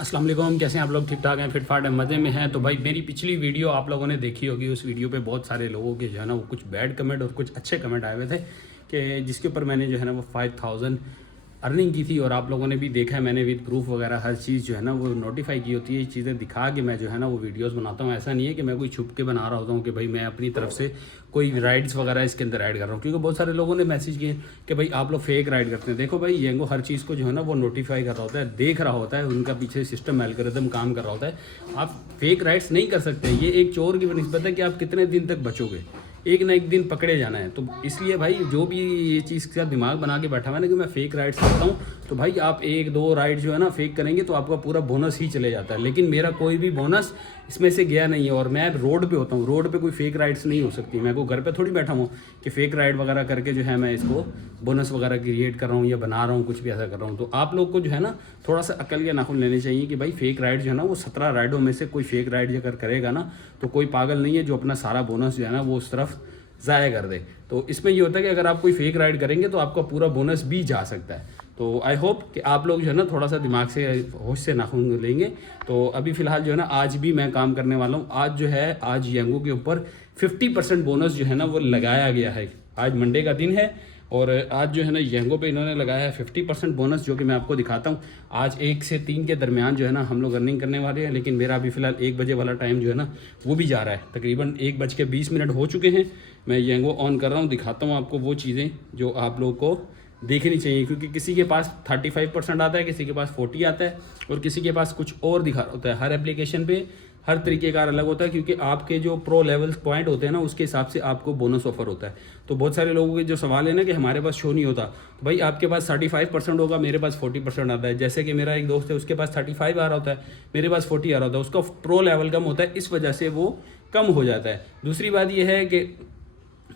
अस्सलाम वालेकुम, कैसे हैं आप लोग? ठीक ठाक हैं, फिट फाट हैं, मज़े में हैं। तो भाई मेरी पिछली वीडियो आप लोगों ने देखी होगी। उस वीडियो पे बहुत सारे लोगों के जो है ना वो कुछ बैड कमेंट और कुछ अच्छे कमेंट आए हुए थे कि जिसके ऊपर मैंने जो है ना वो 5000 अर्निंग की थी। और आप लोगों ने भी देखा है, मैंने विद प्रूफ वगैरह हर चीज़ जो है ना वो नोटिफाई की होती है। ये चीज़ें दिखा के मैं जो है ना वो वीडियोस बनाता हूँ। ऐसा नहीं है कि मैं कोई छुप के बना रहा होता हूँ कि भाई मैं अपनी तरफ से कोई राइड्स वगैरह इसके अंदर ऐड कर रहा हूँ। क्योंकि बहुत सारे लोगों ने मैसेज किए कि भाई आप लोग फेक राइड करते हैं। देखो भाई, येंगो हर चीज़ को जो है ना वो नोटिफाई कर रहा होता है, देख रहा होता है, उनका पीछे सिस्टम एल्गोरिथम काम कर रहा होता है। आप फेक राइड्स नहीं कर सकते। ये एक चोर की निस्बत है कि आप कितने दिन तक बचोगे, एक ना एक दिन पकड़े जाना है। तो इसलिए भाई जो भी ये चीज़ का दिमाग बना के बैठा हुआ है ना कि मैं फेक राइड्स करता हूँ, तो भाई आप एक दो राइड जो है ना फेक करेंगे तो आपका पूरा बोनस ही चले जाता है। लेकिन मेरा कोई भी बोनस इसमें से गया नहीं है। और मैं रोड पे होता हूँ, रोड पे कोई फेक राइड्स नहीं हो सकती। मैं को घर पे थोड़ी बैठा हूँ कि फेक राइड वगैरह करके जो है मैं इसको बोनस वगैरह क्रिएट कर रहा हूँ या बना रहा हूँ, कुछ भी ऐसा कर रहा हूँ। तो आप लोग को जो है ना थोड़ा सा अकल या नाखुन लेने चाहिए कि भाई फेक राइड जो है ना वो 17 राइडों में से कोई फेक राइड अगर करेगा ना तो कोई पागल नहीं है जो अपना सारा बोनस जो है ना वो उस तरफ ज़ाया कर दे। तो इसमें ये होता है कि अगर आप कोई फेक राइड करेंगे तो आपका पूरा बोनस भी जा सकता है। तो आई होप कि आप लोग जो है ना थोड़ा सा दिमाग से होश से नाखून लेंगे। तो अभी फ़िलहाल जो है ना आज भी मैं काम करने वाला हूँ। आज जो है आज येंगो के ऊपर 50% बोनस जो है ना वो लगाया गया है। आज मंडे का दिन है और आज जो है ना येंगो पे इन्होंने लगाया है 50% बोनस, जो कि मैं आपको दिखाता हूँ। आज 1 से 3 के दरमियान जो है ना हम लोग अर्निंग करने वाले हैं। लेकिन मेरा अभी फ़िलहाल 1 बजे वाला टाइम जो है ना वो भी जा रहा है। तकरीबन 1:20 हो चुके हैं। मैं येंगो ऑन कर रहा हूँ, दिखाता हूँ आपको वो चीज़ें जो आप लोगों को देखनी चाहिए। क्योंकि किसी के पास 35% आता है, किसी के पास 40 आता है और किसी के पास कुछ और दिखा होता है। हर एप्लीकेशन पे हर तरीके का अलग होता है, क्योंकि आपके जो प्रो लेवल पॉइंट होते हैं ना उसके हिसाब से आपको बोनस ऑफर होता है। तो बहुत सारे लोगों के जो सवाल है ना कि हमारे पास शो नहीं होता, तो भाई आपके पास 35% होगा, मेरे पास 40% आता है। जैसे कि मेरा एक दोस्त है, उसके पास 35 आ रहा होता है, मेरे पास 40 आ रहा होता है। उसका प्रो लेवल कम होता है, इस वजह से वो कम हो जाता है। दूसरी बात यह है कि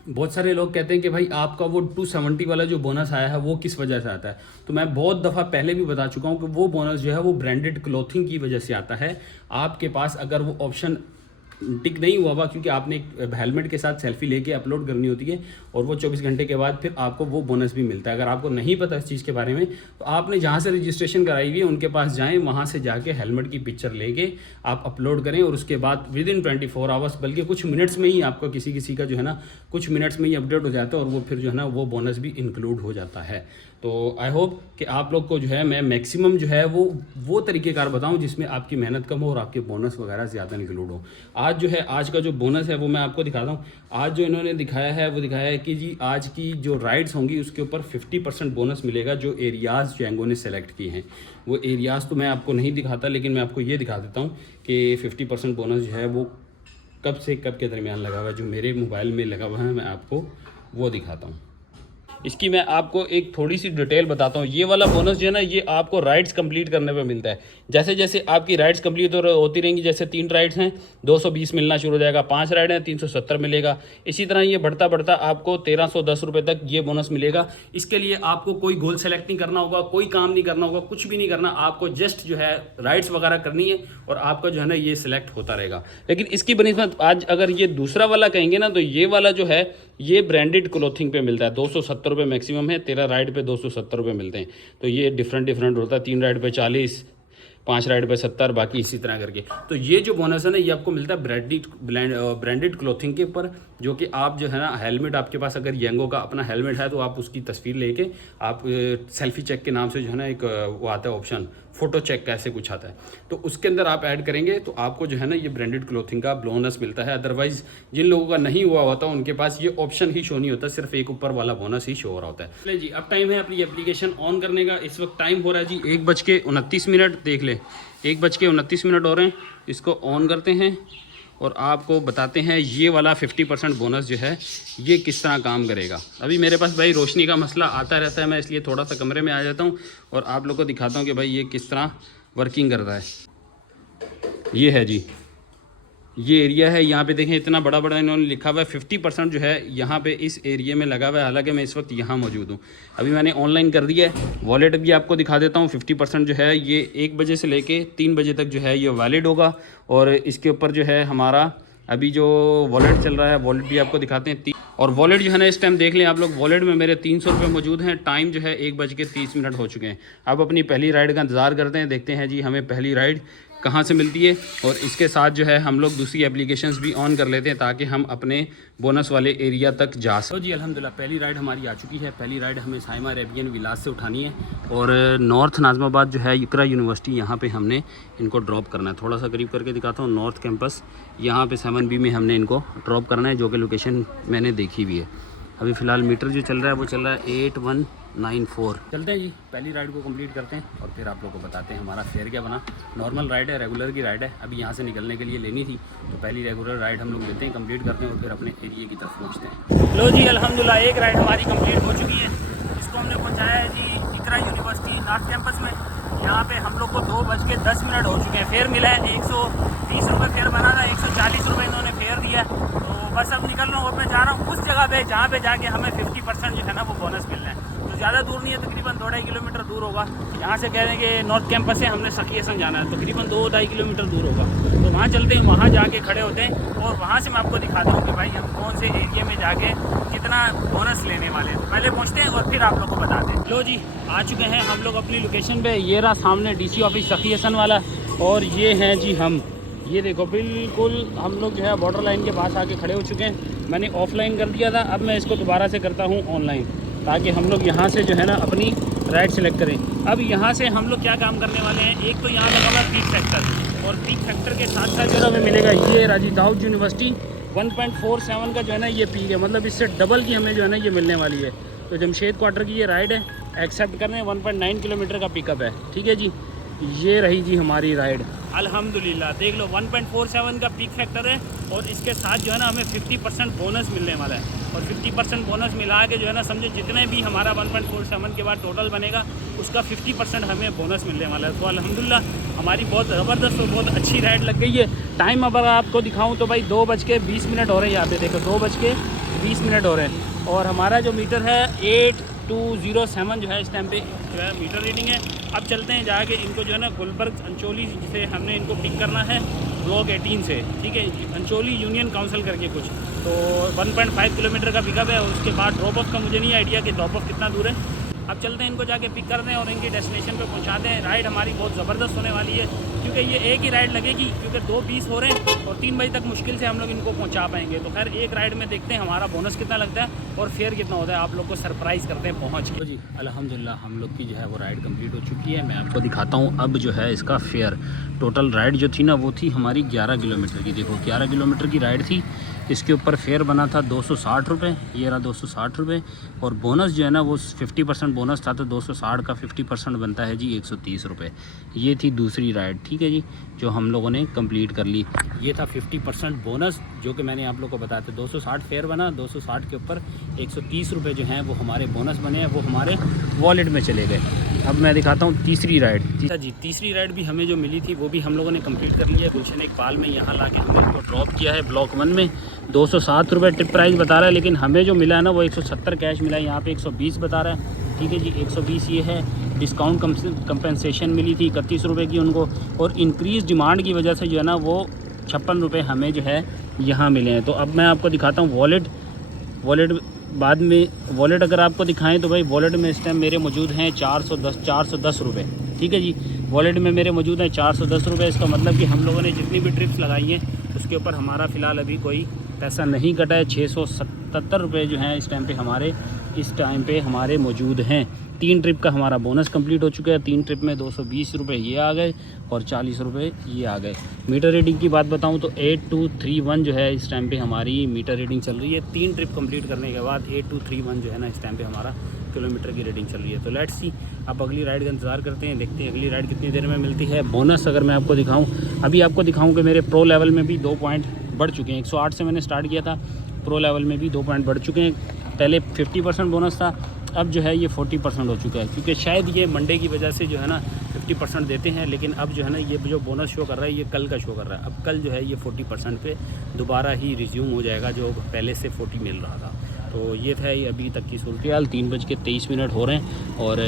बहुत सारे लोग कहते हैं कि भाई आपका वो 270 वाला जो बोनस आया है वो किस वजह से आता है। तो मैं बहुत दफ़ा पहले भी बता चुका हूँ कि वो बोनस जो है वो ब्रांडेड क्लॉथिंग की वजह से आता है। आपके पास अगर वो ऑप्शन टिक नहीं हुआ हुआ, क्योंकि आपने एक हेलमेट के साथ सेल्फी लेके अपलोड करनी होती है और वो 24 घंटे के बाद फिर आपको वो बोनस भी मिलता है। अगर आपको नहीं पता इस चीज़ के बारे में तो आपने जहाँ से रजिस्ट्रेशन कराई हुई है उनके पास जाएं, वहाँ से जाके हेलमेट की पिक्चर लेके आप अपलोड करें और उसके बाद विद इन 24 आवर्स, बल्कि कुछ मिनट्स में ही आपका किसी किसी का जो है ना कुछ मिनट्स में ही अपडेट हो जाता है और वो फिर जो है ना वो बोनस भी इंक्लूड हो जाता है। तो आई होप कि आप लोग को जो है मैं मैक्सिमम जो है वो तरीक़ेकार बताऊं जिसमें आपकी मेहनत कम हो और आपके बोनस वगैरह ज़्यादा इंक्लूड हो। आज जो है आज का जो बोनस है वो मैं आपको दिखाता हूं। आज जो इन्होंने दिखाया है वो दिखाया है कि जी आज की जो राइड्स होंगी उसके ऊपर 50% बोनस मिलेगा। जो एरियाज़ येंगो ने सेलेक्ट किए हैं वो एरियाज़ तो मैं आपको नहीं दिखाता, लेकिन मैं आपको ये दिखा देता हूँ कि 50% बोनस जो है वो कब से कब के दरमियान लगा हुआ है। जो मेरे मोबाइल में लगा हुआ है मैं आपको वो दिखाता हूँ। इसकी मैं आपको एक थोड़ी सी डिटेल बताता हूँ। ये वाला बोनस जो है ना ये आपको राइड्स कंप्लीट करने पे मिलता है। जैसे जैसे आपकी राइड्स कंप्लीट होती रहेंगी, जैसे 3 राइड्स हैं 220 मिलना शुरू हो जाएगा, 5 राइड हैं 370 मिलेगा। इसी तरह ये बढ़ता बढ़ता आपको 1310 रुपये तक ये बोनस मिलेगा। इसके लिए आपको कोई गोल सेलेक्ट नहीं करना होगा, कोई काम नहीं करना होगा, कुछ भी नहीं करना। आपको जस्ट जो है राइड्स वगैरह करनी है और आपका जो है ना ये सिलेक्ट होता रहेगा। लेकिन इसकी बनिस्बत आज अगर ये दूसरा वाला कहेंगे ना तो ये वाला जो है ये ब्रांडेड क्लॉथिंग पे मिलता है। 270 रुपये मैक्सिमम है, 13 राइड पे 270 रुपये मिलते हैं। तो ये डिफरेंट होता है। 3 राइड पे 40, 5 राइड पे 70, बाकी इसी तरह करके। तो ये जो बोनस है ना ये आपको मिलता है ब्रांडेड क्लॉथिंग के ऊपर, जो कि आप जो है ना हेलमेट आपके पास अगर येंगो का अपना हेलमेट है तो आप उसकी तस्वीर लेके आप सेल्फी चेक के नाम से जो है ना एक वो आता है ऑप्शन, फोटो चेक का ऐसे कुछ आता है, तो उसके अंदर आप ऐड करेंगे तो आपको जो है ना ये ब्रांडेड क्लॉथिंग का बोनस मिलता है। अदरवाइज जिन लोगों का नहीं हुआ होता उनके पास ये ऑप्शन ही शो नहीं होता, सिर्फ एक ऊपर वाला बोनस ही शो हो रहा होता है। चलिए जी, अब टाइम है अपनी एप्लीकेशन ऑन करने का। इस वक्त टाइम हो रहा है जी 1:29। देख ले 1:29 हो रहे हैं। इसको ऑन करते हैं और आपको बताते हैं ये वाला 50% बोनस जो है ये किस तरह काम करेगा। अभी मेरे पास भाई रोशनी का मसला आता रहता है, मैं इसलिए थोड़ा सा कमरे में आ जाता हूँ और आप लोग को दिखाता हूँ कि भाई ये किस तरह वर्किंग कर रहा है। ये है जी, ये एरिया है। यहाँ पे देखें इतना बड़ा बड़ा इन्होंने लिखा हुआ है। 50% जो है यहाँ पे इस एरिया में लगा हुआ है। हालांकि मैं इस वक्त यहाँ मौजूद हूँ, अभी मैंने ऑनलाइन कर दिया है। वॉलेट भी आपको दिखा देता हूँ। 50% जो है ये 1 बजे से लेके 3 बजे तक जो है ये वैलिड होगा और इसके ऊपर जो है हमारा अभी जो वॉलेट चल रहा है वॉलेट भी आपको दिखाते हैं। और वॉलेट जो है ना इस टाइम देख लें आप लोग, वॉलेट में मेरे 300 रुपये मौजूद हैं। टाइम जो है 1:30 हो चुके हैं। अब अपनी पहली राइड का इंतज़ार करते हैं, देखते हैं जी हमें पहली राइड कहाँ से मिलती है। और इसके साथ जो है हम लोग दूसरी एप्लीकेशंस भी ऑन कर लेते हैं ताकि हम अपने बोनस वाले एरिया तक जा सकें। तो जी अल्हम्दुलिल्लाह पहली राइड हमारी आ चुकी है। पहली राइड हमें साइमा अरेबियन विलास से उठानी है और नॉर्थ नाज़िमाबाद जो है इकरा यूनिवर्सिटी, यहाँ पे हमने इनको ड्रॉप करना है। थोड़ा सा करीब करके दिखाता हूँ, नॉर्थ कैंपस यहाँ पे 7B में हमने इनको ड्रॉप करना है, जो कि लोकेशन मैंने देखी भी है। अभी फ़िलहाल मीटर जो चल रहा है वो चल रहा है 8194। चलते हैं जी पहली राइड को कंप्लीट करते हैं और फिर आप लोगों को बताते हैं हमारा फेयर क्या बना। नॉर्मल राइड है, रेगुलर की राइड है। अभी यहाँ से निकलने के लिए लेनी थी तो पहली रेगुलर राइड हम लोग लेते हैं, कंप्लीट करते हैं और फिर अपने एरिए की तरफ पहुँचते हैं। लो जी अल्हम्दुलिल्लाह एक राइड हमारी कंप्लीट हो चुकी है। इसको हमने पहुँचाया है जी इकरा यूनिवर्सिटी नॉर्थ कैंपस में। यहाँ पे हम लोग को 2:10 हो चुके हैं। फेयर मिला है 130 रुपये फेयर बना था, 140 रुपये इन्होंने फेयर दिया। तो बस अब निकल रहा हूँ, अब मैं जा रहा हूँ उस जगह पे जहाँ पे जाके हमें 50% जो है ना वो बोनस मिलना है। तो ज़्यादा दूर नहीं है, तकरीबन 2-2.5 किलोमीटर दूर होगा। यहाँ से कह रहे हैं कि नॉर्थ कैंपस से हमने सखीसन जाना है, तकरीबन 2-2.5 किलोमीटर दूर होगा। तो वहाँ चलते हैं, वहाँ जाके खड़े होते हैं और वहाँ से मैं आपको दिखाता हूँ कि भाई हम कौन से एरिया में जाके कितना बोनस लेने वाले हैं। तो पहले पहुँचते हैं और फिर आप लोग को बताते हैं। लो जी आ चुके हैं हम लोग अपनी लोकेशन पे। ये रहा सामने DC ऑफिस सखीसन वाला और ये हैं जी हम। ये देखो बिल्कुल हम लोग जो है बॉर्डर लाइन के पास आके खड़े हो चुके हैं। मैंने ऑफलाइन कर दिया था, अब मैं इसको दोबारा से करता हूँ ऑनलाइन, ताकि हम लोग यहाँ से जो है ना अपनी राइड सेलेक्ट करें। अब यहाँ से हम लोग क्या काम करने वाले हैं, एक तो यहाँ लगा हुआ पीक फैक्टर, और पीक फैक्टर के साथ साथ जो है हमें मिलेगा ये राजी दाऊद यूनिवर्सिटी 1.47 का जो है ना ये पीक है, मतलब इससे डबल की हमें जो है ना ये मिलने वाली है। तो जमशेद क्वार्टर की ये राइड है, एक्सेप्ट करने 1.9 किलोमीटर का पिकअप है। ठीक है जी, ये रही जी हमारी राइड अल्हम्दुलिल्लाह। देख लो 1.47 का पीक फैक्टर है और इसके साथ जो है ना हमें 50% बोनस मिलने वाला है। और 50% बोनस मिला के जो है ना समझो जितने भी हमारा 1.47 के बाद टोटल बनेगा उसका 50% हमें बोनस मिलने वाला है। तो अल्हम्दुलिल्लाह हमारी बहुत ज़बरदस्त और बहुत अच्छी राइड लग गई है। टाइम अगर आपको दिखाऊँ तो भाई 2:20 हो रहे हैं। यहाँ पे देखो 2:20 हो रहे हैं और हमारा जो मीटर है 8207 जो है इस टाइम पे जो है मीटर रीडिंग है। अब चलते हैं जाके इनको जो है ना गुलबर्ग अंचोली से हमने इनको पिक करना है ब्लॉक 18 से। ठीक है, अंचोली यूनियन काउंसिल करके कुछ, तो 1.5 किलोमीटर का पिकअप है। और उसके बाद ड्रॉप ऑफ का मुझे नहीं आइडिया कि ड्रॉप ऑफ कितना दूर है। अब चलते हैं इनको जाके पिक करते हैं और इनकी डेस्टिनेशन पे पहुंचाते हैं। राइड हमारी बहुत ज़बरदस्त होने वाली है क्योंकि ये एक ही राइड लगेगी, क्योंकि 2:20 हो रहे हैं और 3 बजे तक मुश्किल से हम लोग इनको पहुंचा पाएंगे। तो खैर एक राइड में देखते हैं हमारा बोनस कितना लगता है और फेयर कितना होता है, आप लोग को सरप्राइज़ करते हैं पहुँच के। जी अल्हम्दुलिल्लाह हम लोग की जो है वो राइड कम्प्लीट हो चुकी है। मैं आपको दिखाता हूँ अब जो है इसका फेयर। टोटल राइड जो थी ना वो थी हमारी 11 किलोमीटर की। देखो 11 किलोमीटर की राइड थी, इसके ऊपर फेयर बना था 260 रुपये, ये रहा 260 रुपये। और बोनस जो है ना वो 50% बोनस था, तो 260 का 50% बनता है जी 130 रुपये। ये थी दूसरी राइड। ठीक है जी, जो हम लोगों ने कंप्लीट कर ली। ये था 50% बोनस जो कि मैंने आप लोगों को बताया था। 260 फेयर बना, 260 के ऊपर 130 रुपये जो हैं वो हमारे बोनस बने हैं, वो हमारे वॉलेट में चले गए। अब मैं दिखाता हूँ तीसरी राइड। जी तीसरी राइड भी हमें जो मिली थी वो भी हम लोगों ने कंप्लीट कर लिया है। गुलशन इकबाल में यहाँ ला के हमने इसको ड्रॉप किया है ब्लॉक 1 में। 207 रुपये टिप प्राइस बता रहा है, लेकिन हमें जो मिला है ना वो 170 कैश मिला है। यहाँ पे 120 बता रहा है। ठीक है जी, 120 ये है। डिस्काउंट कंपनसेशन मिली थी 31 रुपये की उनको, और इंक्रीज़ डिमांड की वजह से जो है ना वो 56 रुपये हमें जो है यहाँ मिले हैं। तो अब मैं आपको दिखाता हूँ वॉलेट बाद में। वॉलेट अगर आपको दिखाएं तो भाई वॉलेट में इस टाइम मेरे मौजूद हैं 410 रुपये। ठीक है जी, वॉलेट में मेरे मौजूद हैं 410 रुपये। इसका मतलब कि हम लोगों ने जितनी भी ट्रिप्स लगाई हैं उसके ऊपर हमारा फ़िलहाल अभी कोई पैसा नहीं कटा है। 677 रुपये जो हैं इस टाइम पे हमारे मौजूद हैं। 3 ट्रिप का हमारा बोनस कंप्लीट हो चुका है। 3 ट्रिप में 220 रुपये ये आ गए और 40 रुपये ये आ गए। मीटर रीडिंग की बात बताऊं तो 8231 जो है इस टाइम पे हमारी मीटर रीडिंग चल रही है। 3 ट्रिप कंप्लीट करने के बाद 8231 जो है ना इस टाइम पे हमारा किलोमीटर की रीडिंग चल रही है। तो लेट्स सी, अब अगली राइड का इंतज़ार करते हैं, देखते हैं अगली राइड कितनी देर में मिलती है। बोनस अगर मैं आपको दिखाऊँ, अभी आपको दिखाऊँ कि मेरे प्रो लेवल में भी 2 पॉइंट बढ़ चुके हैं। 108 से मैंने स्टार्ट किया था, प्रो लेवल में भी 2 पॉइंट बढ़ चुके हैं। पहले 50% बोनस था, अब जो है ये 40% हो चुका है, क्योंकि शायद ये मंडे की वजह से जो है ना 50% देते हैं, लेकिन अब जो है ना ये जो बोनस शो कर रहा है ये कल का शो कर रहा है। अब कल जो है ये 40% पे दोबारा ही रिज्यूम हो जाएगा, जो पहले से 40 मिल रहा था। तो ये था ये अभी तक की सूरत हाल। 3:23 हो रहे हैं और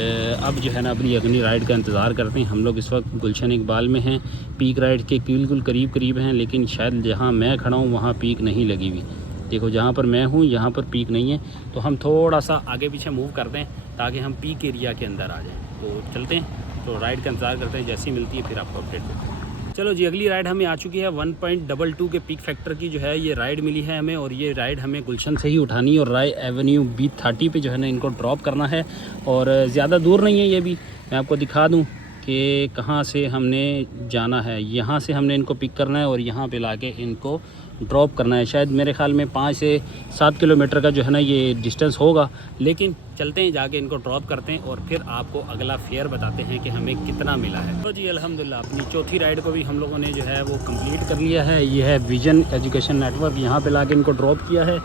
अब जो है ना अपनी अगली राइड का इंतज़ार करते हैं। हम लोग इस वक्त गुलशन इकबाल में हैं, पीक राइड के बिल्कुल करीब हैं, लेकिन शायद जहाँ मैं खड़ा हूँ वहाँ पीक नहीं लगी हुई। देखो जहाँ पर मैं हूँ यहाँ पर पीक नहीं है, तो हम थोड़ा सा आगे पीछे मूव करते हैं ताकि हम पीक एरिया के अंदर आ जाएँ। तो चलते हैं, तो राइड का इंतज़ार करते हैं, जैसी मिलती है फिर आपको अपडेट देते हैं। चलो जी, अगली राइड हमें आ चुकी है। 1.22 के पीक फैक्टर की जो है ये राइड मिली है हमें, और ये राइड हमें गुलशन से ही उठानी है और राय एवेन्यू B30 पे जो है ना इनको ड्रॉप करना है। और ज़्यादा दूर नहीं है ये भी, मैं आपको दिखा दूँ कि कहाँ से हमने जाना है। यहाँ से हमने इनको पिक करना है और यहाँ पे लाके इनको ड्रॉप करना है। शायद मेरे ख़्याल में 5 से 7 किलोमीटर का जो है ना ये डिस्टेंस होगा, लेकिन चलते हैं, जाके इनको ड्रॉप करते हैं और फिर आपको अगला फेयर बताते हैं कि हमें कितना मिला है। तो जी अल्हम्दुलिल्लाह अपनी चौथी राइड को भी हम लोगों ने जो है वो कंप्लीट कर लिया है। ये है विजन एजुकेशन नेटवर्क, यहाँ पे लाके इनको ड्रॉप किया है।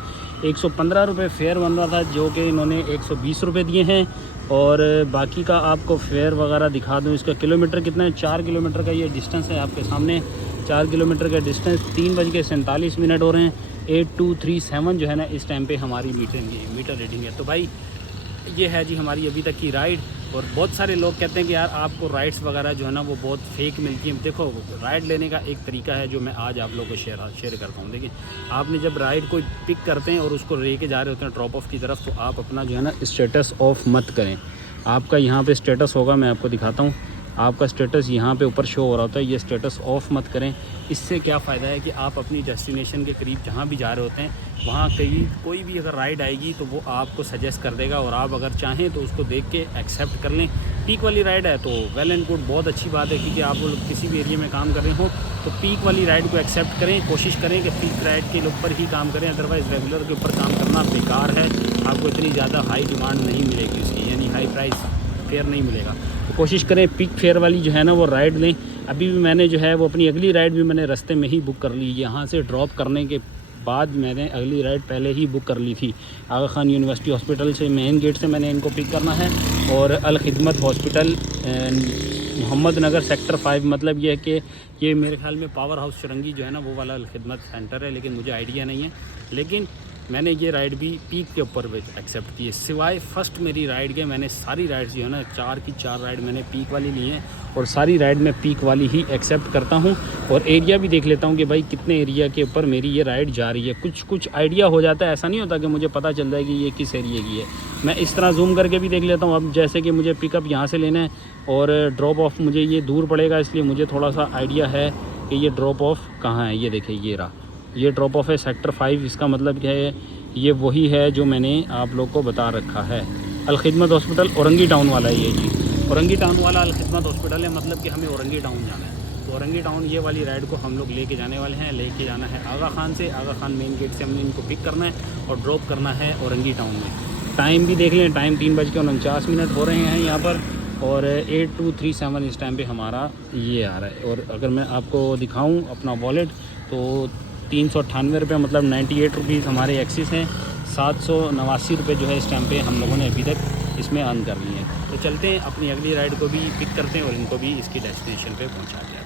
115 रुपये फेयर बन रहा था, जो कि इन्होंने 120 रुपये दिए हैं। और बाकी का आपको फेयर वगैरह दिखा दूँ, इसका किलोमीटर कितना है। 4 किलोमीटर का ये डिस्टेंस है आपके सामने। 4 किलोमीटर का डिस्टेंस, 3:47 हो रहे हैं। 8237 जो है ना इस टाइम पे हमारी मीटर रीडिंग है। तो भाई ये है जी हमारी अभी तक की राइड। और बहुत सारे लोग कहते हैं कि यार आपको राइड्स वगैरह जो है ना वो बहुत फेक मिलती है। देखो राइड लेने का एक तरीका है जो मैं आज आप लोगों को शेयर करता हूँ। देखिए, आपने जब राइड को पिक करते हैं और उसको लेके जा रहे होते हैं ड्रॉप ऑफ की तरफ, तो आप अपना जो है ना स्टेटस ऑफ मत करें। आपका यहाँ पे स्टेटस होगा, मैं आपको दिखाता हूँ। आपका स्टेटस यहाँ पे ऊपर शो हो रहा होता है, ये स्टेटस ऑफ मत करें। इससे क्या फ़ायदा है कि आप अपनी डेस्टिनेशन के करीब जहाँ भी जा रहे होते हैं वहाँ कोई भी अगर राइड आएगी तो वो आपको सजेस्ट कर देगा, और आप अगर चाहें तो उसको देख के एक्सेप्ट कर लें। पीक वाली राइड है तो वेल एंड गुड, बहुत अच्छी बात है, क्योंकि आप लोग किसी भी एरिया में काम कर रहे हो तो पीक वाली राइड को एक्सेप्ट करें। कोशिश करें कि पीक राइड के ऊपर ही काम करें, अदरवाइज़ रेगुलर के ऊपर काम करना बेकार है। आपको इतनी ज़्यादा हाई डिमांड नहीं मिलेगी उसकी, यानी हाई प्राइस फेयर नहीं मिलेगा। तो कोशिश करें पिक फेयर वाली जो है ना वो राइड लें। अभी भी मैंने जो है वो अपनी अगली राइड भी मैंने रास्ते में ही बुक कर ली। यहाँ से ड्रॉप करने के बाद मैंने अगली राइड पहले ही बुक कर ली थी। आगा खान यूनिवर्सिटी हॉस्पिटल से मेन गेट से मैंने इनको पिक करना है, और अल खिदमत हॉस्पिटल मोहम्मद नगर सेक्टर 5, मतलब ये है कि ये मेरे ख्याल में पावर हाउस चुरंगी जो है ना वो वाला अल खिदमत सेंटर है, लेकिन मुझे आइडिया नहीं है। लेकिन मैंने ये राइड भी पीक के ऊपर एक्सेप्ट की है। सिवाय फर्स्ट मेरी राइड के मैंने सारी राइड्स जो है ना 4 की 4 राइड मैंने पीक वाली ली हैं, और सारी राइड में पीक वाली ही एक्सेप्ट करता हूँ। और एरिया भी देख लेता हूँ कि भाई कितने एरिया के ऊपर मेरी ये राइड जा रही है। कुछ आइडिया हो जाता है, ऐसा नहीं होता कि मुझे पता चल जाए कि ये किस एरिया की है। मैं इस तरह जूम करके भी देख लेता हूँ। अब जैसे कि मुझे पिकअप यहाँ से लेना है और ड्रॉप ऑफ मुझे ये दूर पड़ेगा, इसलिए मुझे थोड़ा सा आइडिया है कि ये ड्रॉप ऑफ कहाँ है। ये देखिए ये रहा, ये ड्रॉप ऑफ है सेक्टर 5। इसका मतलब क्या है, ये वही है जो मैंने आप लोग को बता रखा है। अल खिदमत हॉस्पिटल औरंगी टाउन वाला है ये जी, औरंगी टाउन वाला अल खिदमत हॉस्पिटल है, मतलब कि हमें औरंगी टाउन जाना है। तो औरंगी टाउन ये वाली राइड को हम लोग लेके जाने वाले हैं। लेके जाना है आगा खान से, आगा खान मेन गेट से हमने इनको पिक करना है और ड्रॉप करना है औरंगी टाउन में। टाइम भी देख लें, टाइम 3:49 हो रहे हैं यहाँ पर, और 8237 इस टाइम पे हमारा ये आ रहा है। और अगर मैं आपको दिखाऊँ अपना वॉलेट तो 398 रुपये, मतलब 98 रुपीज़ हमारे एक्सिस हैं। 789 रुपये जो है इस टाइम पे हम लोगों ने अभी तक इसमें अर्न कर लिए हैं। तो चलते हैं अपनी अगली राइड को भी पिक करते हैं और इनको भी इसकी डेस्टिनेशन पे पहुंचा दिया।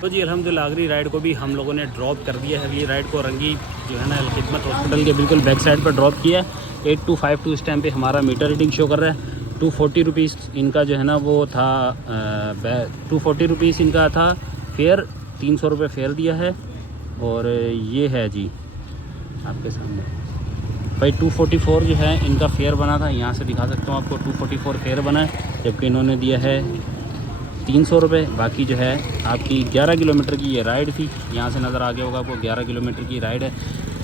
तो जी अल्हम्दुलिल्लाह अगली राइड को भी हम लोगों ने ड्रॉप कर दिया है। अगली राइड को रंगी जो है ना अल खिदमत हॉस्पिटल के बिल्कुल बैक साइड पर ड्रॉप किया है। 8252 इस टाइम पर हमारा मीटर रीडिंग शो कर रहा है। 240 रुपीज़ इनका जो है ना वो था, 240 रुपीज़ इनका था फेयर, 300 रुपये फेयर दिया है। और ये है जी आपके सामने भाई 244 जो है इनका फेयर बना था। यहाँ से दिखा सकता हूँ आपको, 244 फेयर बना है, जबकि इन्होंने दिया है 300 रुपये। बाकी जो है आपकी 11 किलोमीटर की ये राइड थी, यहाँ से नज़र आ गया होगा आपको, 11 किलोमीटर की राइड है।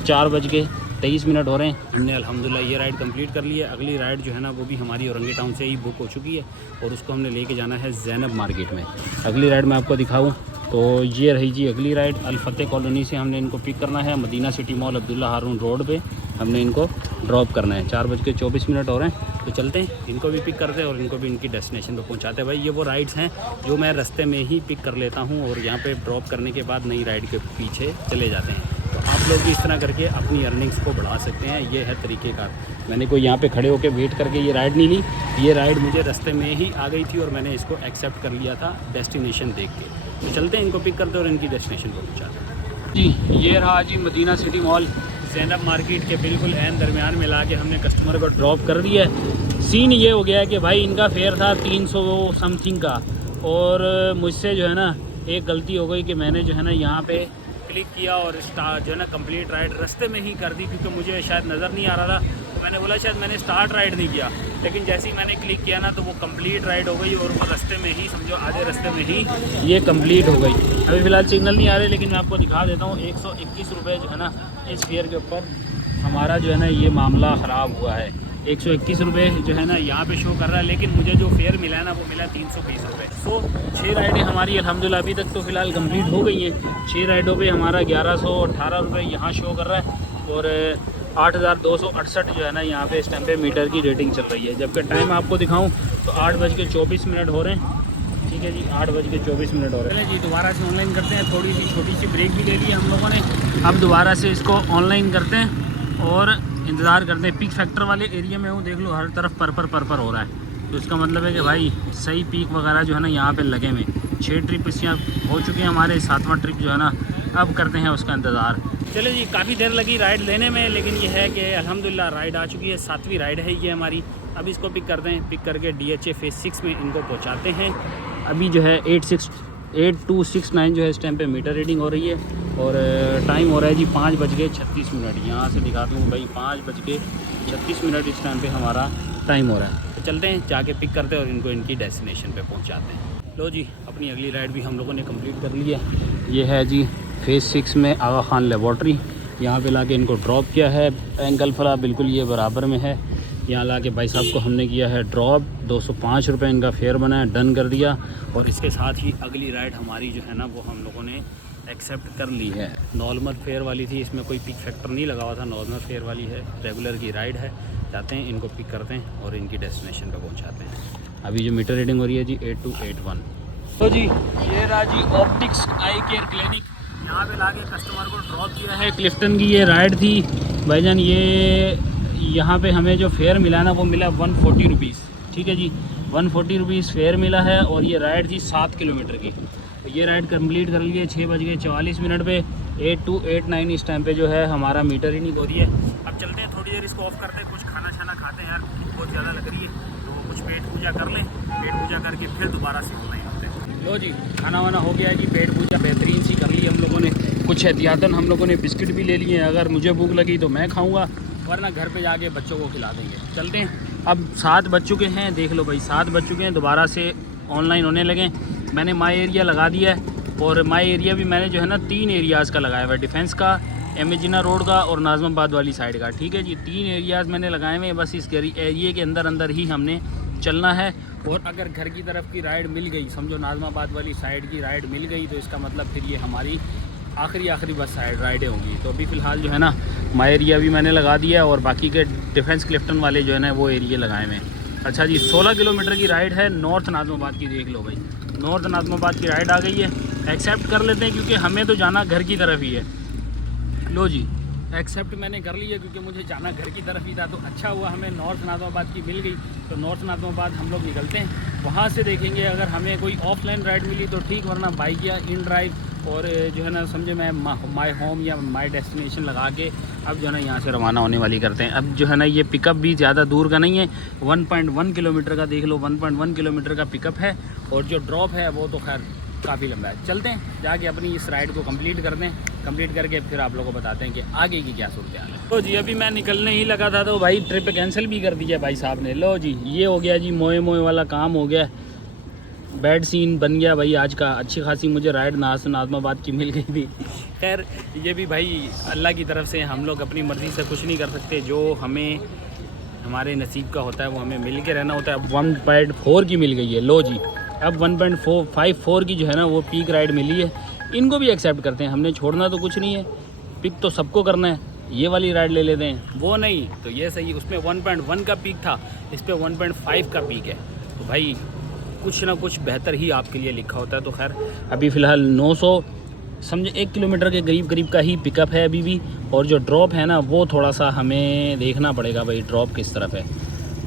4:23 हो रहे हैं। हमने अल्हम्दुलिल्लाह ये राइड कंप्लीट कर ली है। अगली राइड जो है ना वो भी हमारी औरंगी टाउन से ही बुक हो चुकी है, और उसको हमने लेके जाना है ज़ैनब मार्केट में। अगली राइड मैं आपको दिखाऊँ तो ये रही जी अगली राइड। अल फतेह कॉलोनी से हमने इनको पिक करना है, मदीना सिटी मॉल अब्दुल्ला हारून रोड पे हमने इनको ड्रॉप करना है। 4:24 हो रहे हैं। तो चलते हैं, इनको भी पिक करते हैं और इनको भी इनकी डेस्टिनेशन पे पहुंचाते हैं। भाई ये वो राइड्स हैं जो मैं रास्ते में ही पिक कर लेता हूं और यहाँ पे ड्रॉप करने के बाद नई राइड के पीछे चले जाते हैं। तो आप लोग भी इस तरह करके अपनी अर्निंग्स को बढ़ा सकते हैं। ये है तरीक़ेकार। मैंने कोई यहाँ पे खड़े होकर वेट करके ये राइड नहीं ली, ये राइड मुझे रास्ते में ही आ गई थी और मैंने इसको एक्सेप्ट कर लिया था डेस्टिनेशन देख के। तो चलते हैं, इनको पिक करते हैं और इनकी डेस्टिनेशन पर पहुँचाते हैं। जी ये रहा जी Madina city mall. Zainab market के बिल्कुल ऐन दरमियान में ला के हमने कस्टमर को ड्रॉप कर दिया है। सीन ये हो गया है कि भाई इनका फेयर था 300 समथिंग का, और मुझसे जो है ना एक गलती हो गई कि मैंने जो है ना यहाँ पे क्लिक किया और स्टार्ट जो है ना कंप्लीट राइड रास्ते में ही कर दी, क्योंकि मुझे शायद नज़र नहीं आ रहा था। तो मैंने बोला शायद मैंने स्टार्ट राइड नहीं किया, लेकिन जैसे ही मैंने क्लिक किया ना तो वो कंप्लीट राइड हो गई, और वो रास्ते में ही समझो आधे रास्ते में ही ये कंप्लीट हो गई। अभी फ़िलहाल सिग्नल नहीं आ रहे, लेकिन मैं आपको दिखा देता हूँ 121 रुपये जो है ना इस फेयर के ऊपर हमारा जो है ना ये मामला ख़राब हुआ है। 121 रुपये जो है ना यहाँ पे शो कर रहा है, लेकिन मुझे जो फेयर मिला है ना वो मिला 320 रुपये। सो 6 राइडें हमारी अल्हम्दुलिल्लाह अभी तक तो फ़िलहाल कंप्लीट हो गई हैं। 6 राइडों पे हमारा 1118 रुपये यहाँ शो कर रहा है, और 8268 जो है ना यहाँ पे इस टाइम पे मीटर की रेटिंग चल रही है। जबकि टाइम आपको दिखाऊँ तो 8:24 हो रहे हैं। ठीक है जी, 8:24 हो रहे हैं जी। दोबारा से ऑनलाइन करते हैं, थोड़ी सी छोटी सी ब्रेक भी ले ली हम लोगों ने। अब दोबारा से इसको ऑनलाइन करते हैं और इंतज़ार करते हैं। पीक फैक्टर वाले एरिया में हूँ, देख लो हर तरफ पर्पर हो रहा है, तो इसका मतलब है कि भाई सही पीक वगैरह जो है ना यहाँ पे लगे हुए। 6 ट्रिप इससे हो चुके हैं हमारे, 7वां ट्रिप जो है ना अब करते हैं उसका इंतज़ार। चले जी, काफ़ी देर लगी राइड लेने में, लेकिन ये है कि अल्हम्दुलिल्लाह राइड आ चुकी है। 7वीं राइड है ये हमारी। अब इसको पिक करते हैं, पिक करके DHA फेज़ 6 में इनको पहुँचाते हैं। अभी जो है 8269 जो है इस टाइम पे मीटर रीडिंग हो रही है, और टाइम हो रहा है जी 5:36। यहाँ से दिखाता हूँ भाई 5:36 इस टाइम पे हमारा टाइम हो रहा है। तो चलते हैं, जाके पिक करते हैं और इनको इनकी डेस्टिनेशन पे पहुँचाते हैं। लो जी, अपनी अगली राइड भी हम लोगों ने कंप्लीट कर ली है। ये है जी फेज़ 6 में आगा खान लेबॉर्ट्री। यहाँ पे लाके इनको ड्रॉप किया है। एंकल फला बिल्कुल ये बराबर में है। यहाँ लाके भाई साहब को हमने किया है ड्रॉप। 205 रुपये इनका फेयर बना है, डन कर दिया। और इसके साथ ही अगली राइड हमारी जो है ना वो हम लोगों ने एक्सेप्ट कर ली है। नॉर्मल फेयर वाली थी, इसमें कोई पिक फैक्टर नहीं लगा हुआ था। नॉर्मल फेयर वाली है, रेगुलर की राइड है। जाते हैं, इनको पिक करते हैं और इनकी डेस्टिनेशन पे पहुंचाते हैं। अभी जो मीटर रीडिंग हो रही है जी 8281। तो जी ये रहा जी ऑप्टिक्स आई केयर क्लिनिक। यहाँ पे लाके कस्टमर को ड्रॉप किया है। क्लिफ्टन की ये राइड थी भाईजान। ये यहाँ पे हमें जो फेयर मिला ना वो मिला 140 रुपीज़। ठीक है जी, 140 रुपीज़ फेयर मिला है, और ये राइड थी 7 किलोमीटर की। ये राइड कंप्लीट कर ली है 6:44 पे। 8289 इस टाइम पे जो है हमारा मीटर रीडिंग हो रही है। अब चलते हैं, थोड़ी देर इसको ऑफ करते हैं, कुछ खाना छाना खाते हैं यार, बहुत ज़्यादा लग रही है, तो कुछ पेट पूजा कर लें। पेट पूजा करके फिर दोबारा से ऑनलाइन होते हैं। लो जी, खाना वाना हो गया है जी, पेट पूजा बेहतरीन सी कर ली हम लोगों ने। कुछ एहतियातन हम लोगों ने बिस्किट भी ले लिए हैं, अगर मुझे भूख लगी तो मैं खाऊँगा, वरना घर पे जाके बच्चों को खिला देंगे। चलते हैं। अब 7 बज चुके हैं, देख लो भाई 7 बज चुके हैं, दोबारा से ऑनलाइन होने लगे। मैंने माई एरिया लगा दिया है, और माई एरिया भी मैंने जो है ना 3 एरियाज़ का लगाया हुआ है, डिफेंस का, एमेजिना रोड का और नाज़माबाद वाली साइड का। ठीक है जी, 3 एरियाज़ मैंने लगाए हुए हैं। बस इस एरिए के अंदर ही हमने चलना है। और अगर घर की तरफ की राइड मिल गई, समझो नाज़माबाद वाली साइड की राइड मिल गई, तो इसका मतलब फिर ये हमारी आखिरी बस साइड राइडें होंगी। तो अभी फ़िलहाल जो है ना माई एरिया भी मैंने लगा दिया, और बाकी के डिफेंस क्लिफ्टन वाले जो है ना वो एरिए लगाए हुए हैं। अच्छा जी, 16 किलोमीटर की राइड है नॉर्थ नाज़माबाद की। देख लो भाई, नॉर्थ नाज़माबाद की राइड आ गई है। एक्सेप्ट कर लेते हैं, क्योंकि हमें तो जाना घर की तरफ ही है। लो जी, एक्सेप्ट मैंने कर लिया, क्योंकि मुझे जाना घर की तरफ ही था। तो अच्छा हुआ हमें नॉर्थ नाज़माबाद की मिल गई। तो नॉर्थ नाज़माबाद हम लोग निकलते हैं, वहाँ से देखेंगे अगर हमें कोई ऑफलाइन राइड मिली तो ठीक, वरना बाइक या इन ड्राइव, और जो है ना समझे मैं माई होम या माई डेस्टिनेशन लगा के अब जो है ना यहाँ से रवाना होने वाली करते हैं। अब जो है ना ये पिकअप भी ज़्यादा दूर का नहीं है, 1.1 किलोमीटर का, देख लो 1.1 किलोमीटर का पिकअप है, और जो ड्रॉप है वो तो खैर काफ़ी लंबा है। चलते हैं, जाके अपनी इस राइड को कंप्लीट कर दें। कंप्लीट करके फिर आप लोगों को बताते हैं कि आगे की क्या सूरत हाल है। तो जी अभी मैं निकलने ही लगा था तो भाई ट्रिप कैंसिल भी कर दिया भाई साहब ने। लो जी, ये हो गया जी, मोए वाला काम हो गया, बैड सीन बन गया भाई आज का। अच्छी खासी मुझे राइड नाज़माबाद की मिल गई थी। खैर ये भी भाई अल्लाह की तरफ से, हम लोग अपनी मर्ज़ी से कुछ नहीं कर सकते। जो हमें हमारे नसीब का होता है वो हमें मिल के रहना होता है। 1.4 की मिल गई है। लो जी, अब 1.54 की जो है ना वो पीक राइड मिली है। इनको भी एक्सेप्ट करते हैं, हमने छोड़ना तो कुछ नहीं है, पिक तो सबको करना है। ये वाली राइड ले लेते हैं, वो नहीं तो ये सही। उसमें 1.1 का पीक था, इस पर 1.5 का पीक है। तो भाई कुछ ना कुछ बेहतर ही आपके लिए लिखा होता है। तो खैर अभी फ़िलहाल 900 समझे 1 किलोमीटर के करीब का ही पिकअप है अभी भी। और जो ड्रॉप है ना वो थोड़ा सा हमें देखना पड़ेगा भाई, ड्रॉप किस तरफ है।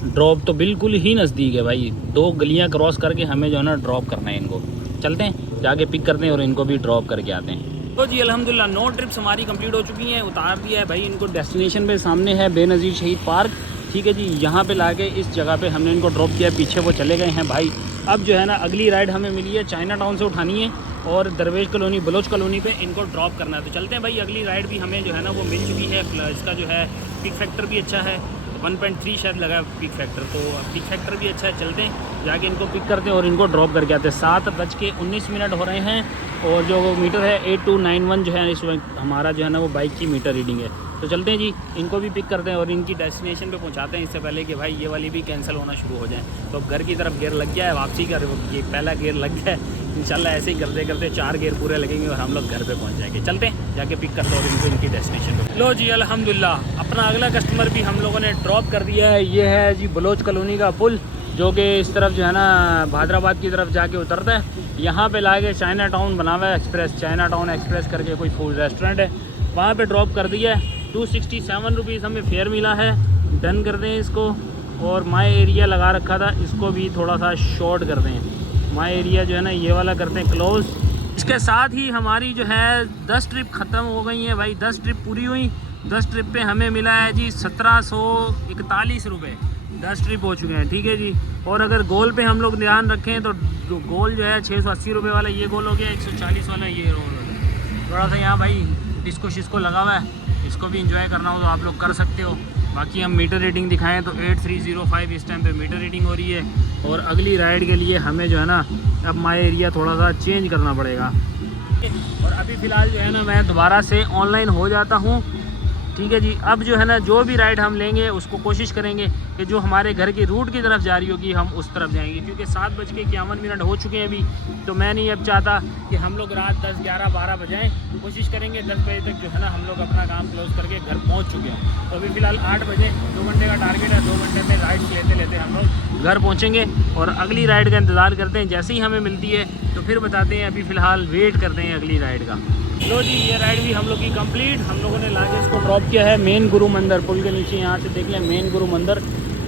ड्रॉप तो बिल्कुल ही नज़दीक है भाई, 2 गलियां क्रॉस करके हमें जो है ना ड्रॉप करना है इनको। चलते हैं, जाके पिक करते हैं और इनको भी ड्रॉप करके आते हैं। तो जी अल्हम्दुलिल्लाह 9 ट्रिप्स हमारी कंप्लीट हो चुकी हैं। उतार दिया है भाई इनको डेस्टिनेशन पे, सामने है बेनज़ीर शहीद पार्क, ठीक है जी। यहाँ पे लाके इस जगह पे हमने इनको ड्रॉप किया, पीछे वो चले गए हैं भाई। अब जो है ना अगली राइड हमें मिली है चाइना टाउन से उठानी है और दरवेश कॉलोनी बलोच कॉलोनी पे इनको ड्रॉप करना है। तो चलते हैं भाई, अगली राइड भी हमें जो है ना वो मिल चुकी है। इसका जो है पिक फैक्टर भी अच्छा है, 1.3 शायद लगा है पिक फैक्टर, तो पिक फैक्टर भी अच्छा है। चलते हैं जाके इनको पिक करते हैं और इनको ड्रॉप करके आते हैं। 7:19 हो रहे हैं और जो मीटर है 8291 जो है इस वक्त हमारा जो है ना वो बाइक की मीटर रीडिंग है। तो चलते हैं जी, इनको भी पिक करते हैं और इनकी डेस्टिनेशन पे पहुंचाते हैं, इससे पहले कि भाई ये वाली भी कैंसिल होना शुरू हो जाए। तो अब घर की तरफ गियर लग गया है, वापसी का ये पहला गियर लग गया है। इंशाल्लाह ऐसे ही करते करते 4 गियर पूरे लगेंगे और हम लोग घर पे पहुंच जाएंगे। चलते हैं जाके पिक करते हैं और इनको इनकी डेस्टिनेशन पे। लो जी अल्हम्दुलिल्लाह अपना अगला कस्टमर भी हम लोगों ने ड्रॉप कर दिया है। ये है जी बलोच कॉलोनी का पुल, जो कि इस तरफ जो है ना भादराबाद की तरफ जाके उतरता है। यहाँ पे लाके चाइना टाउन बना हुआ है एक्सप्रेस, चाइना टाउन एक्सप्रेस करके कोई फूड रेस्टोरेंट है, वहाँ पे ड्रॉप कर दिया है। 267 रुपीज़ हमें फेयर मिला है। डन कर दें इसको और माई एरिया लगा रखा था, इसको भी थोड़ा सा शॉर्ट कर दें। माई एरिया जो है ना ये वाला करते हैं क्लोज़। इसके साथ ही हमारी जो है 10 ट्रिप ख़त्म हो गई हैं भाई। 10 ट्रिप पूरी हुई। 10 ट्रिप पे हमें मिला है जी 1741 रुपये। 10 ट्रिप हो चुके हैं, ठीक है जी। और अगर गोल पे हम लोग ध्यान रखें तो जो गोल जो है 680 रुपये वाला ये गोल हो गया, 140 वाला ये गोल हो गया। थोड़ा सा यहाँ भाई डिस्को शिस्को लगा हुआ है, इसको भी इंजॉय करना हो तो आप लोग कर सकते हो। बाकी हम मीटर रीडिंग दिखाएं तो 8305 इस टाइम पे मीटर रीडिंग हो रही है। और अगली राइड के लिए हमें जो है ना अब माई एरिया थोड़ा सा चेंज करना पड़ेगा। और अभी फ़िलहाल जो है ना मैं दोबारा से ऑनलाइन हो जाता हूँ, ठीक है जी। अब जो है ना जो भी राइड हम लेंगे उसको कोशिश करेंगे कि जो हमारे घर की रूट की तरफ जा रही होगी हम उस तरफ जाएंगे, क्योंकि 7:51 हो चुके हैं अभी। तो मैं नहीं अब चाहता कि हम लोग रात 10, 11, 12 बजाएँ। कोशिश करेंगे 10 बजे तक जो है ना हम लोग अपना काम क्लोज करके घर पहुंच चुके हैं। तो अभी फ़िलहाल 8 बजे 2 घंटे का टारगेट है, 2 घंटे में राइड्स लेते लेते हम लोग घर पहुँचेंगे और अगली राइड का इंतज़ार करते हैं। जैसे ही हमें मिलती है तो फिर बताते हैं। अभी फ़िलहाल वेट करते हैं अगली राइड का। लो जी ये राइड भी हम लोग की कंप्लीट। हम लोगों ने लाके इसको ड्रॉप किया है मेन गुरु मंदिर पुल के नीचे, यहाँ से देख लें मेन गुरु मंदिर,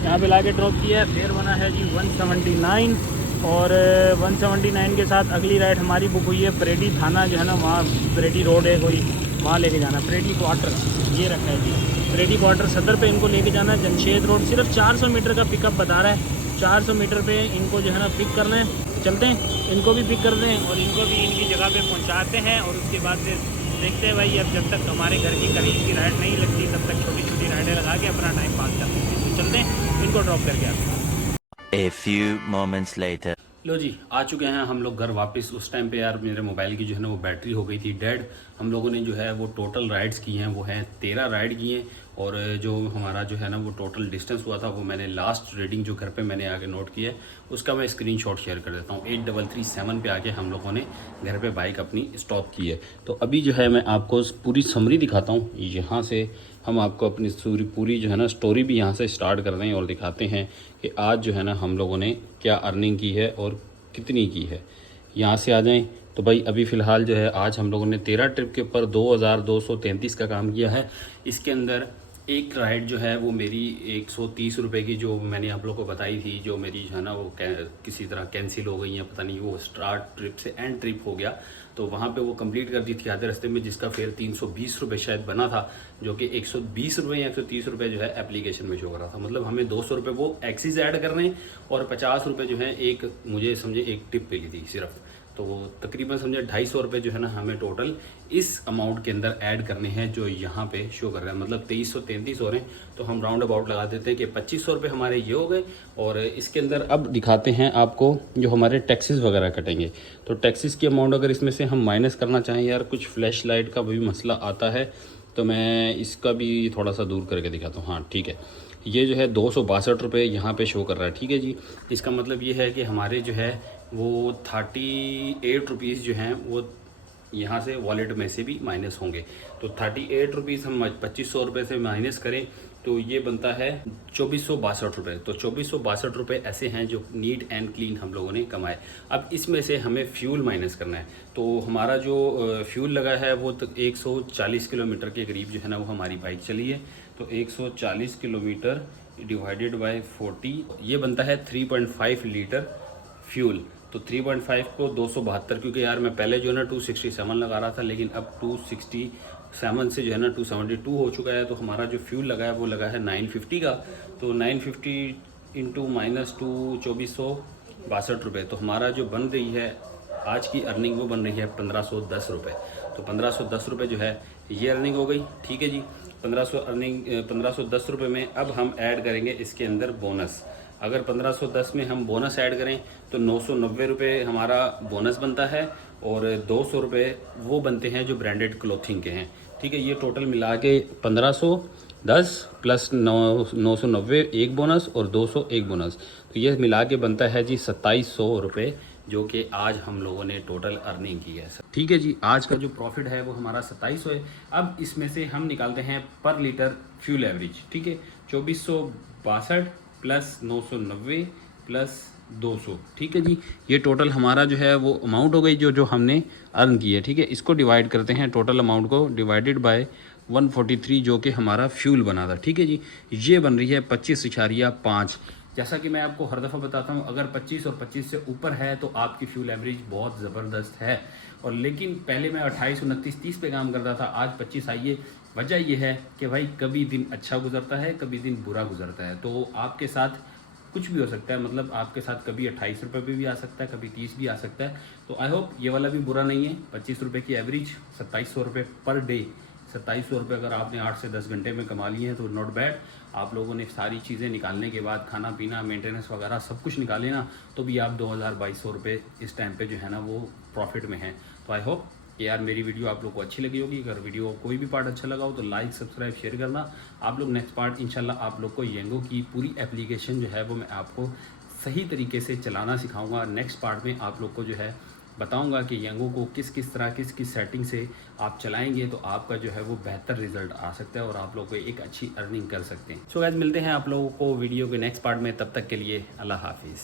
यहाँ पे लाके ड्रॉप किया है। फेयर बना है जी 179 और 179 के साथ अगली राइड हमारी बुक हुई है परेडी थाना जो है ना, वहाँ परेडी रोड है कोई, वहाँ लेके जाना। परेडी क्वार्टर ये रखा है जी, परेडी क्वार्टर सदर पे इनको लेके जाना है। जमशेद रोड सिर्फ 400 मीटर का पिकअप बता रहा है, 400 मीटर पे इनको जो है ना पिक करना है। चलते हैं इनको भी पिक करते हैं और इनको भी इनकी जगह पे पहुंचाते हैं और उसके बाद फिर देखते हैं भाई। अब जब तक हमारे घर की करीब की राइड नहीं लगती तब तक छोटी छोटी राइडें लगा के अपना टाइम पास करते हैं। तो चलते हैं इनको ड्रॉप करके आते हैं। A few moments later. लो जी आ चुके हैं हम लोग घर वापस। उस टाइम पे यार मेरे मोबाइल की जो है ना वो बैटरी हो गई थी डेड। हम लोगों ने जो है वो टोटल राइड्स की हैं वो हैं 13 राइड की हैं और जो हमारा जो है ना वो टोटल डिस्टेंस हुआ था वो मैंने लास्ट रीडिंग जो घर पे मैंने आके नोट किया है उसका मैं स्क्रीनशॉट शेयर कर देता हूँ। 8337 पे आके हम लोगों ने घर पे बाइक अपनी स्टॉप की है। तो अभी जो है मैं आपको पूरी समरी दिखाता हूँ। यहाँ से हम आपको अपनी पूरी जो है ना स्टोरी भी यहाँ से स्टार्ट कर रहे हैं और दिखाते हैं कि आज जो है ना हम लोगों ने क्या अर्निंग की है और कितनी की है। यहाँ से आ जाएं तो भाई अभी फ़िलहाल जो है आज हम लोगों ने 13 ट्रिप के ऊपर 2233 का काम किया है। इसके अंदर एक राइड जो है वो मेरी 130 रुपये की जो मैंने आप लोगों को बताई थी, जो मेरी जो है ना वो किसी तरह कैंसिल हो गई है, पता नहीं वो स्टार्ट ट्रिप से एंड ट्रिप हो गया तो वहाँ पे वो कंप्लीट कर दी थी आधे रास्ते में, जिसका फेयर 320 रुपये शायद बना था, जो कि 120 रुपये या 130 रुपये जो है एप्लीकेशन में शो कर रहा था। मतलब हमें 200 रुपये वो एक्सिस ऐड करने और 50 रुपये जो है एक मुझे समझे एक टिप मिली थी सिर्फ। तो वो तकरीबन समझे 250 रुपये जो है ना हमें टोटल इस अमाउंट के अंदर ऐड करने हैं जो यहाँ पे शो कर रहा है। मतलब 2333 हो रहे हैं तो हम राउंड अबाउट लगा देते हैं कि 2500 रुपये हमारे ये हो गए। और इसके अंदर अब दिखाते हैं आपको जो हमारे टैक्सेस वगैरह कटेंगे। तो टैक्सेस की अमाउंट अगर इसमें से हम माइनस करना चाहें, यार कुछ फ्लैश लाइट का भी मसला आता है तो मैं इसका भी थोड़ा सा दूर करके दिखाता हूँ। हाँ ठीक है, ये जो है 262 रुपये यहाँ पे शो कर रहा है, ठीक है जी। इसका मतलब ये है कि हमारे जो है वो 38 रुपीज़ जो हैं वो यहाँ से वॉलेट में से भी माइनस होंगे। तो 38 रुपीज़ हम 2500 रुपये से माइनस करें तो ये बनता है 2462 रुपये। तो 2462 रुपये ऐसे हैं जो नीट एंड क्लीन हम लोगों ने कमाए। अब इसमें से हमें फ्यूल माइनस करना है। तो हमारा जो फ्यूल लगा है वो 140 किलोमीटर के करीब जो है ना वो हमारी बाइक चली है। तो 140 किलोमीटर डिवाइडेड बाय 40 ये बनता है 3.5 लीटर फ्यूल। तो 3.5 को 272, क्योंकि यार मैं पहले जो है ना 267 लगा रहा था, लेकिन अब 267 से जो है ना 272 हो चुका है। तो हमारा जो फ्यूल लगा है वो लगा है 950 का। तो 950 इंटू -2 2462 रुपये। तो हमारा जो बन रही है आज की अर्निंग वो बन रही है 1510 रुपये। तो 1510 रुपये जो है ये अर्निंग हो गई। ठीक है जी, 1510 रुपये में अब हम ऐड करेंगे इसके अंदर बोनस। अगर 1510 में हम बोनस ऐड करें तो 990 रुपये हमारा बोनस बनता है और 200 रुपये वो बनते हैं जो ब्रांडेड क्लोथिंग के हैं। ठीक है, ये टोटल मिला के 1510 प्लस 990 एक बोनस और 200 एक बोनस, तो ये मिला के बनता है जी 2700 रुपये, जो कि आज हम लोगों ने टोटल अर्निंग की है। ठीक है जी, आज का जो प्रॉफिट है वो हमारा 2700 है। अब इसमें से हम निकालते हैं पर लीटर फ्यूल एवरेज। ठीक है, 2462 प्लस 990 प्लस 200। ठीक है जी, ये टोटल हमारा जो है वो अमाउंट हो गई जो हमने अर्न की है। ठीक है, इसको डिवाइड करते हैं, टोटल अमाउंट को डिवाइडेड बाय 143 जो कि हमारा फ्यूल बना था। ठीक है जी, ये बन रही है 25.5। जैसा कि मैं आपको हर दफ़ा बताता हूँ, अगर 25 और 25 से ऊपर है तो आपकी फ्यूल एवरेज बहुत ज़बरदस्त है। और लेकिन पहले मैं 28, 29, 30 पे काम करता था, आज 25 आई है। वजह यह है कि भाई कभी दिन अच्छा गुजरता है, कभी दिन बुरा गुजरता है। तो आपके साथ कुछ भी हो सकता है, मतलब आपके साथ कभी 28 रुपये पे भी आ सकता है, कभी 30 भी आ सकता है। तो आई होप ये वाला भी बुरा नहीं है। 25 रुपये की एवरेज, 2700 रुपये पर डे। 2700 रुपये अगर आपने 8 से 10 घंटे में कमा लिए हैं तो नॉट बैड। आप लोगों ने सारी चीज़ें निकालने के बाद, खाना पीना, मेंटेनेंस वगैरह सब कुछ निकाले ना, तो भी आप 2200 रुपये इस टाइम पे जो है ना वो प्रॉफिट में हैं। तो आई होप यार मेरी वीडियो आप लोग को अच्छी लगी होगी। अगर वीडियो कोई भी पार्ट अच्छा लगा हो तो लाइक, सब्सक्राइब, शेयर करना। आप लोग नेक्स्ट पार्ट इंशाल्लाह आप लोग को येंगो की पूरी एप्लीकेशन जो है वो मैं आपको सही तरीके से चलाना सिखाऊंगा। नेक्स्ट पार्ट में आप लोग को जो है बताऊंगा कि येंगो को किस तरह किस सेटिंग से आप चलाएंगे तो आपका जो है वो बेहतर रिजल्ट आ सकता है और आप लोग को एक अच्छी अर्निंग कर सकते हैं। सो गाइस, मिलते हैं आप लोगों को वीडियो के नेक्स्ट पार्ट में। तब तक के लिए अल्लाह हाफिज़।